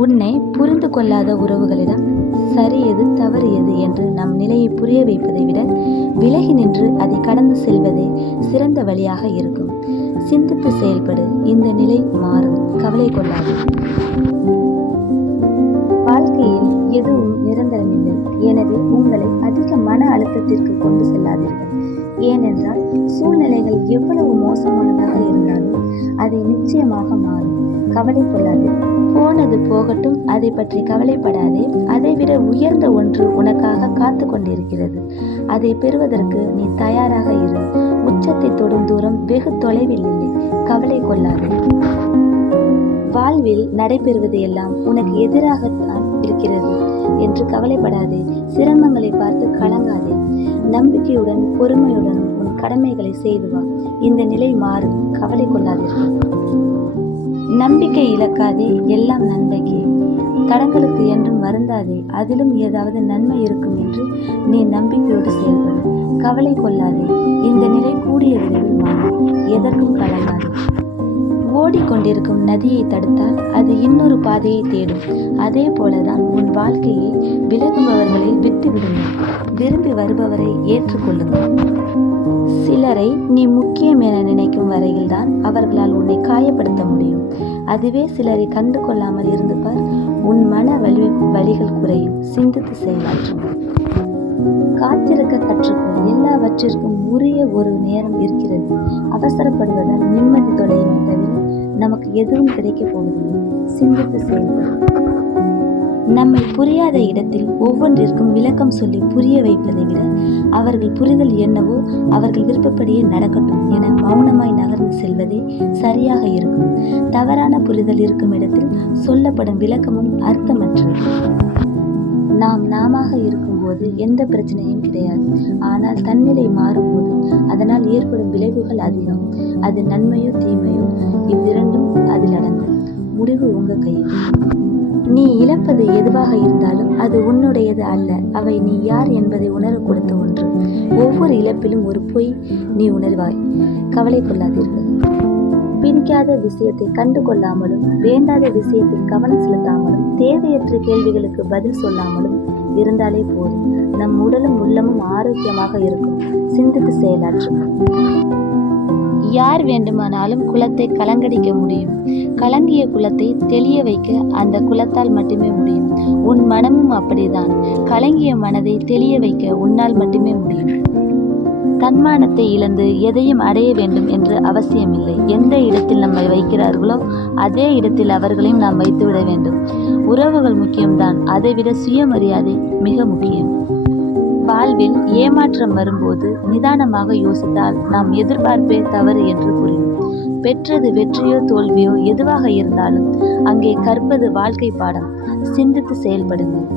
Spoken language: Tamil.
உன்னை புரிந்து கொள்ளாத உறவுகளிடம் சரி எது தவறு எது என்று நம் நிலையை புரிய வைப்பதை விட விலகி நின்று அதை கடந்து செல்வதே சிறந்த வழியாக இருக்கும். சிந்தித்து செயல்படு. இந்த நிலை மாறும். கவலை கொள்ளாது. வாழ்க்கையில் எதுவும் நிரந்தரமில்லை. எனவே உங்களை அதிக மன அழுத்தத்திற்கு கொண்டு செல்லாதீர்கள். ஏனென்றால் சூழ்நிலைகள் எவ்வளவு மோசமானதாக இருந்தாலும் அதை நிச்சயமாக மாறும். கவலை கொள்ளாதே. போனது போகட்டும். அதை பற்றி கவலைப்படாதே. அதைவிட உயர்ந்த ஒன்று உனக்காக காத்து கொண்டிருக்கிறது. அதை பெறுவதற்கு நீ தயாராக இரு. உச்சத்தை தொடும் தூரம் வெகு தொலைவில் இல்லை. கவலை கொள்ளாதே. வாழ்வில் நடைபெறுவது எல்லாம் உனக்கு எதிராகத்தான் இருக்கிறது என்று கவலைப்படாதே. சிரமங்களை பார்த்து கலங்காதே. நம்பிக்கையுடன் பொறுமையுடன் உன் கடமைகளை செய்து வா. இந்த நிலை மாறும். கவலை கொள்ளாதீர்கள். நம்பிக்கை இழக்காதே. எல்லாம் நன்மைக்கே. தடங்களுக்கு என்றும் வருந்தாதே. அதிலும் ஏதாவது நன்மை இருக்கும் என்று நீ நம்பிக்கையோடு செயல்படு. கவலை கொள்ளாதே. இந்த நிலை கூடிய விரைவில் மாறும். எதற்கும் கலங்காதே. ஓடிக்கொண்டிருக்கும் நதியை தடுத்தால் அது இன்னொரு பாதையை தேடும். அதே போலதான் உன் வாழ்க்கையை விலகுபவர்களை விட்டு விடுங்கள். விரும்பி வருபவரை ஏற்றுக்கொள்ளுங்கள். சிலரை நீ முக்கியம் என நினைக்கும் வரையில்தான் அவர்களால் உன்னை காயப்படுத்த முடியும். அதுவே சிலரை கண்டு கொள்ளாமல் இருந்து பார். உன் மன வலிகள் குறையும். சிந்தித்து செயலாற்றும். காத்திருக்க கற்றுக்கொள். எல்லாவற்றிற்கும் உரிய ஒரு நேரம் இருக்கிறது. அவசரப்படுவதால் நிம்மதி தொலையுமே தவிர நமக்கு எதுவும் கிடைக்கப் போவதில்லை. சிந்தித்து செயல்படும். நம்மை புரியாத இடத்தில் ஒவ்வொன்றிற்கும் விளக்கம் சொல்லி புரிய வைப்பதை விட அவர்கள் புரிதல் என்னவோ அவர்கள் விருப்பப்படியே நடக்கட்டும் என மௌனமாய் நகர்ந்து செல்வதே சரியாக இருக்கும். தவறான புரிதல் இருக்கும் இடத்தில் சொல்லப்படும் விளக்கமும் அர்த்தமற்றது. நாம் நாமாக இருக்கும்போது எந்த பிரச்சனையும் கிடையாது. ஆனால் தன்னிலை மாறும்போது அதனால் ஏற்படும் விளைவுகள் அதிகம். அது நன்மையோ தீமையோ இவ்விரண்டும் அதில் அடங்கும். முடிவு உங்க கையில். நீ இழப்பது எதுவாக இருந்தாலும் அது உன்னுடையது அல்ல. அவை நீ யார் என்பதை உணர கொடுத்த ஒன்று. ஒவ்வொரு இழப்பிலும் ஒரு பொய் நீ உணர்வாய். கவலை கொள்ளாதீர்கள். பிடிக்காத விஷயத்தை கண்டு கொள்ளாமலும் வேண்டாத விஷயத்தில் கவனம் செலுத்தாமலும் தேவையற்ற கேள்விகளுக்கு பதில் சொல்லாமலும் இருந்தாலே போதும். நம் உடலும் உள்ளமும் ஆரோக்கியமாக இருக்கும். சிந்தித்து செயலாற்றும். யார் வேண்டுமானாலும் குலத்தை கலங்கடிக்க முடியும். கலங்கிய குலத்தை தெளிய வைக்க அந்த குலத்தால் மட்டுமே முடியும். உன் மனமும் அப்படிதான். கலங்கிய மனதை தெளிய வைக்க உன்னால் மட்டுமே முடியும். தன்மானத்தை இழந்து எதையும் அடைய வேண்டும் என்று அவசியமில்லை. எந்த இடத்தில் நம்மை வைக்கிறார்களோ அதே இடத்தில் அவர்களையும் நாம் வைத்துவிட வேண்டும். உறவுகள் முக்கியம்தான். அதைவிட சுயமரியாதை மிக முக்கியம். வாழ்வில் ஏமாற்றம் வரும்போது நிதானமாக யோசித்தால் நாம் எதிர்பார்ப்பே தவறு என்று புரியும். பெற்றது வெற்றியோ தோல்வியோ எதுவாக இருந்தாலும் அங்கே கற்பது வாழ்க்கை பாடம். சிந்தித்து செயல்படுங்கள்.